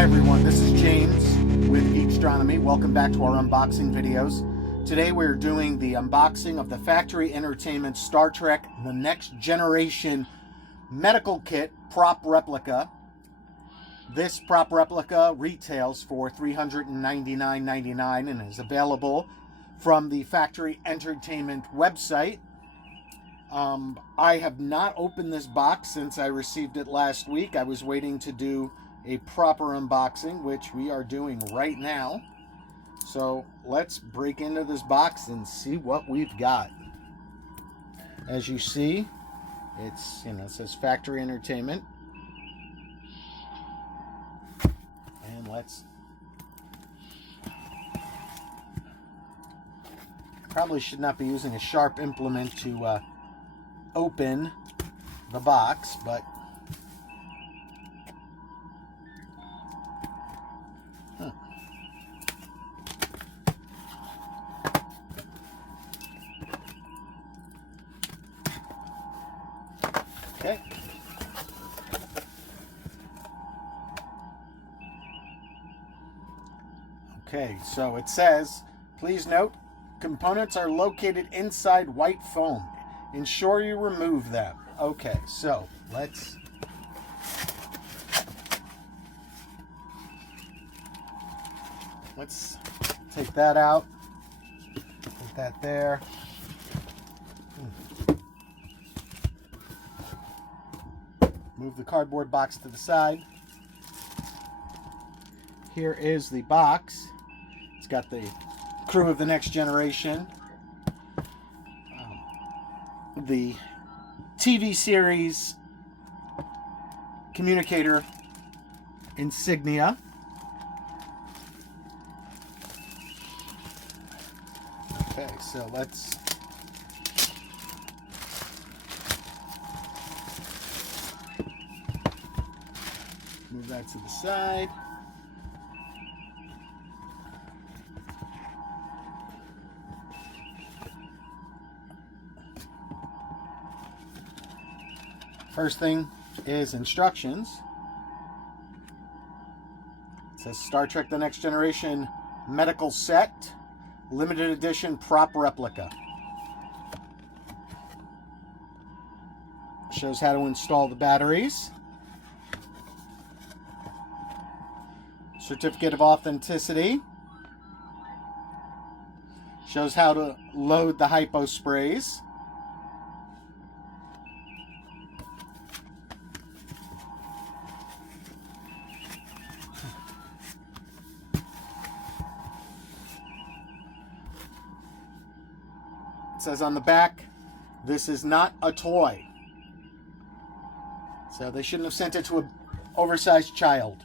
Hi everyone, this is James with Geekstronomy. Welcome back to our unboxing videos. Today we're doing the unboxing of the Factory Entertainment Star Trek The Next Generation Medical Kit Prop Replica. This prop replica retails for $399.99 and is available from the Factory Entertainment website. I have not opened this box since I received it last week. I was waiting to do a proper unboxing, which we are doing right now. So let's break into this box and see what we've got. As you see, it says Factory Entertainment. And let's probably should not be using a sharp implement to open the box, but okay. Okay, so it says, please note, components are located inside white foam. Ensure you remove them. Okay, so let's take that out. Put that there. Move the cardboard box to the side. Here is the box. It's got the crew of the Next Generation, the TV series communicator insignia. Okay, so let's move that to the side. First thing is instructions. It says Star Trek The Next Generation Medical Set, Limited Edition Prop Replica. Shows how to install the batteries. Certificate of authenticity. Shows how to load the Hyposprays. It says on the back, this is not a toy. So they shouldn't have sent it to an oversized child.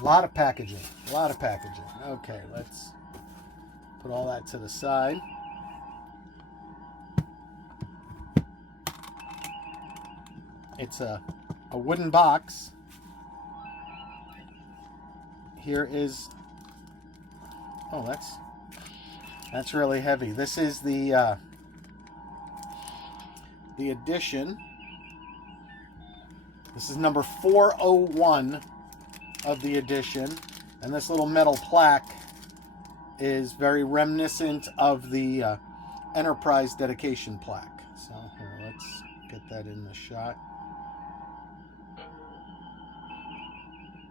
A lot of packaging. A lot of packaging. Okay, let's put all that to the side. It's a wooden box. Here is, oh, that's really heavy. This is the edition. This is number 401 of the edition, and this little metal plaque is very reminiscent of the Enterprise dedication plaque. So here, let's get that in the shot.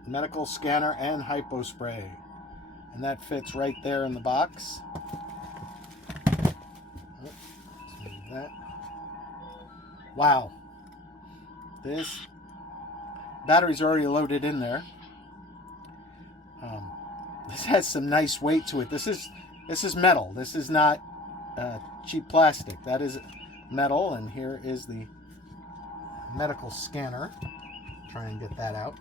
Medical scanner and Hypospray, and that fits right there in the box. That. Wow, this battery's already loaded in there. This has some nice weight to it. This is metal. This is not cheap plastic. That is metal, and here is the medical scanner. Try and get that out.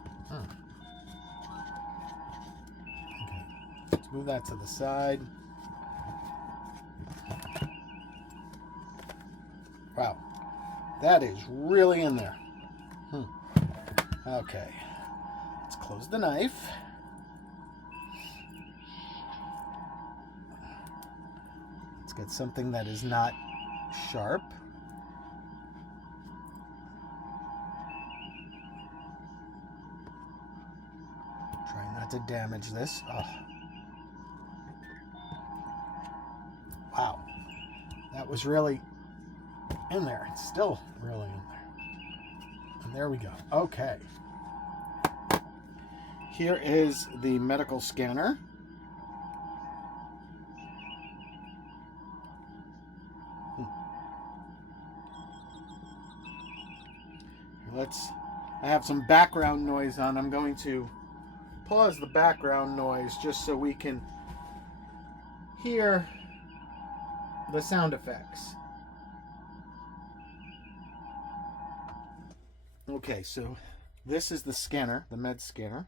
Let's move that to the side. Wow, that is really in there. Okay, let's close the knife. Let's get something that is not sharp. Trying not to damage this. Oh. Wow. That was really in there. It's still really in there. And there we go. Okay. Here is the medical scanner. I have some background noise on. I'm going to pause the background noise just so we can hear the sound effects. Okay, so this is the scanner, the med scanner.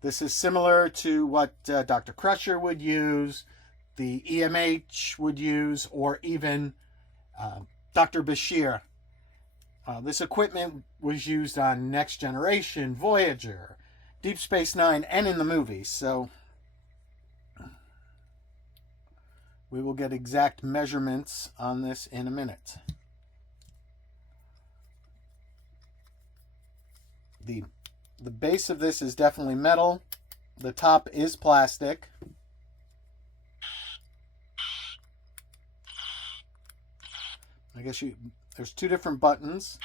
This is similar to what Dr. Crusher would use, the EMH would use, or even Dr. Bashir. This equipment was used on Next Generation, Voyager, Deep Space Nine, and in the movies. So we will get exact measurements on this in a minute. The base of this is definitely metal. The top is plastic. I guess there's two different buttons,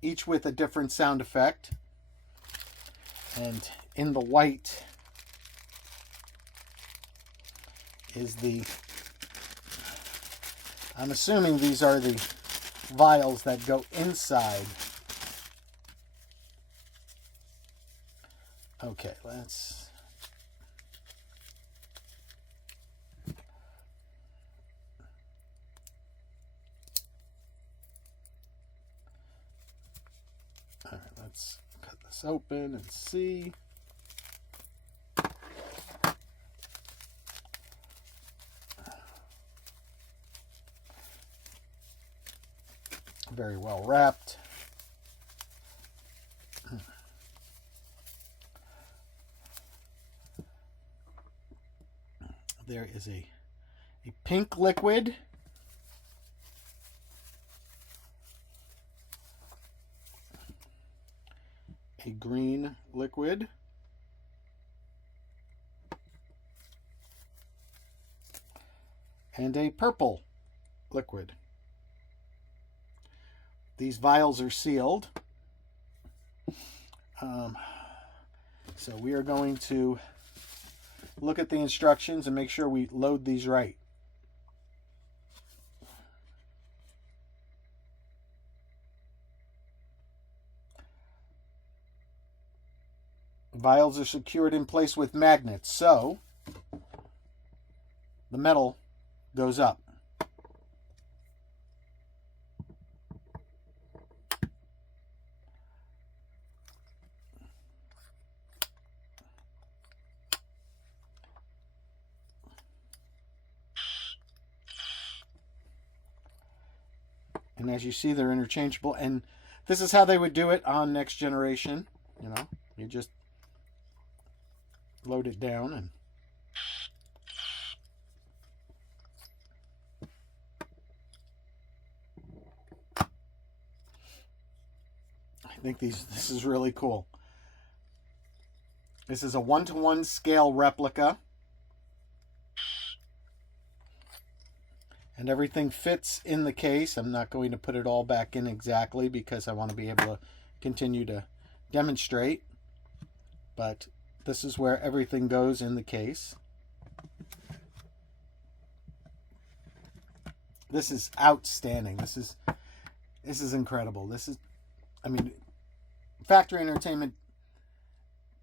each with a different sound effect. And in the white is I'm assuming these are the vials that go inside. Okay, let's... All right, let's cut this open and see. Very well wrapped. There is a pink liquid. A green liquid. And a purple liquid. These vials are sealed. So we are going to look at the instructions and make sure we load these right. Vials are secured in place with magnets, so the metal goes up. And as you see, they're interchangeable. And this is how they would do it on Next Generation. You know, you just load it down and I think this is really cool. This is a 1-to-1 scale replica. And everything fits in the case. I'm not going to put it all back in exactly because I want to be able to continue to demonstrate. But this is where everything goes in the case. This is outstanding. This is incredible. I mean, Factory Entertainment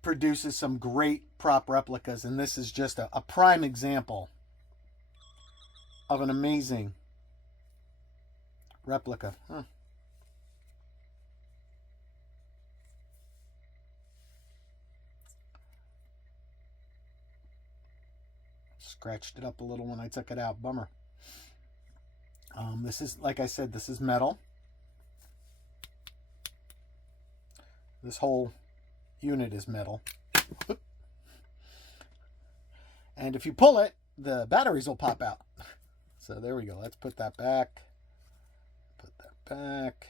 produces some great prop replicas, and this is just a prime example of an amazing replica. Scratched it up a little when I took it out. Bummer. This is, like I said, this is metal. This whole unit is metal. And if you pull it, the batteries will pop out. So there we go. Let's put that back. Put that back.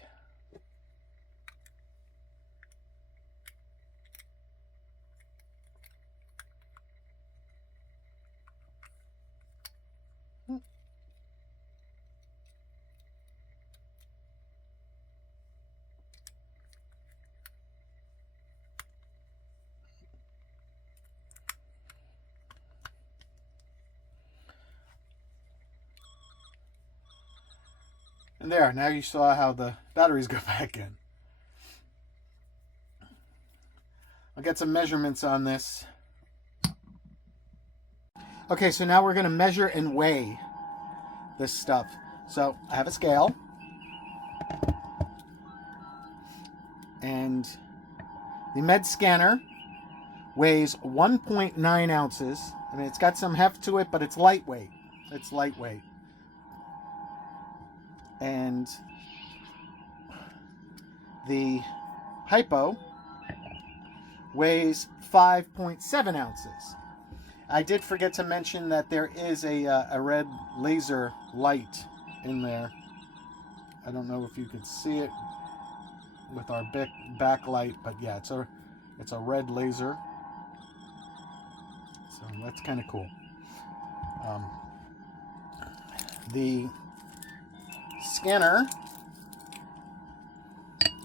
And there, now you saw how the batteries go back in. I'll get some measurements on this. Okay, so now we're going to measure and weigh this stuff. So I have a scale. And the med scanner weighs 1.9 ounces. I mean, it's got some heft to it, but it's lightweight. It's lightweight. And the Hypo weighs 5.7 ounces. I did forget to mention that there is a red laser light in there. I don't know if you could see it with our backlight, but yeah, it's a red laser. So that's kind of cool. The scanner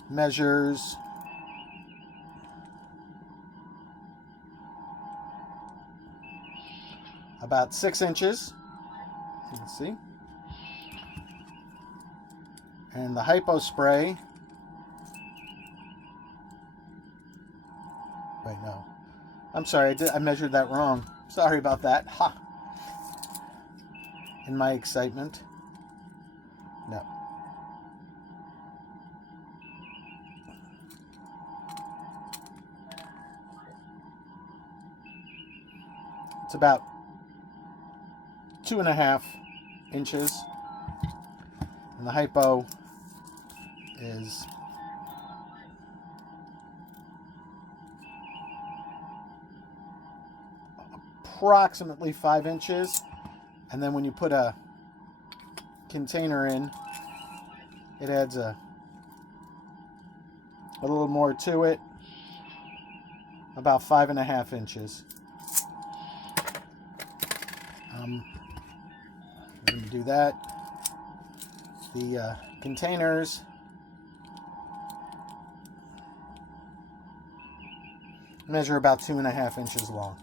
measures about 6 inches. You can see. And the Hypospray, wait, no. I'm sorry, I measured that wrong. Sorry about that. Ha! In my excitement. No. It's about 2.5 inches. And the Hypo is approximately 5 inches. And then when you put a container in, it adds a little more to it, about 5.5 inches. Let me do that. The containers measure about 2.5 inches long.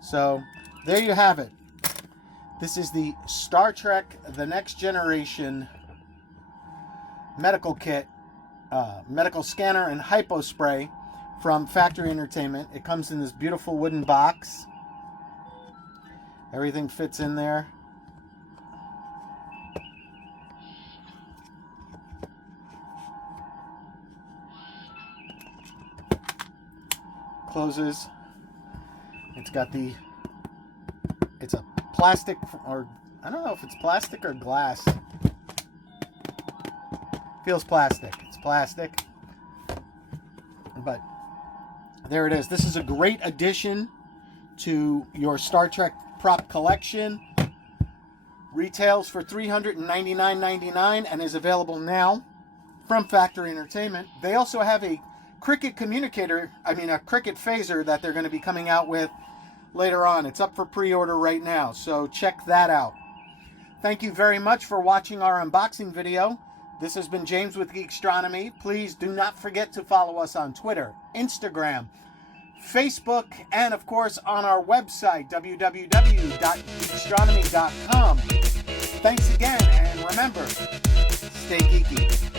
So there you have it. This is the Star Trek The Next Generation medical kit, medical scanner and Hypospray from Factory Entertainment. It comes in this beautiful wooden box. Everything fits in there. Closes. It's a plastic, or I don't know if it's plastic or glass. Feels plastic. It's plastic. But there it is. This is a great addition to your Star Trek prop collection. Retails for $399.99 and is available now from Factory Entertainment. They also have a cricket communicator, a cricket phaser that they're going to be coming out with later on. It's up for pre-order right now, so check that out. Thank you very much for watching our unboxing video. This has been James with Geekstronomy. Please do not forget to follow us on Twitter, Instagram, Facebook, and of course on our website, www.geekstronomy.com. Thanks again, and remember, stay geeky.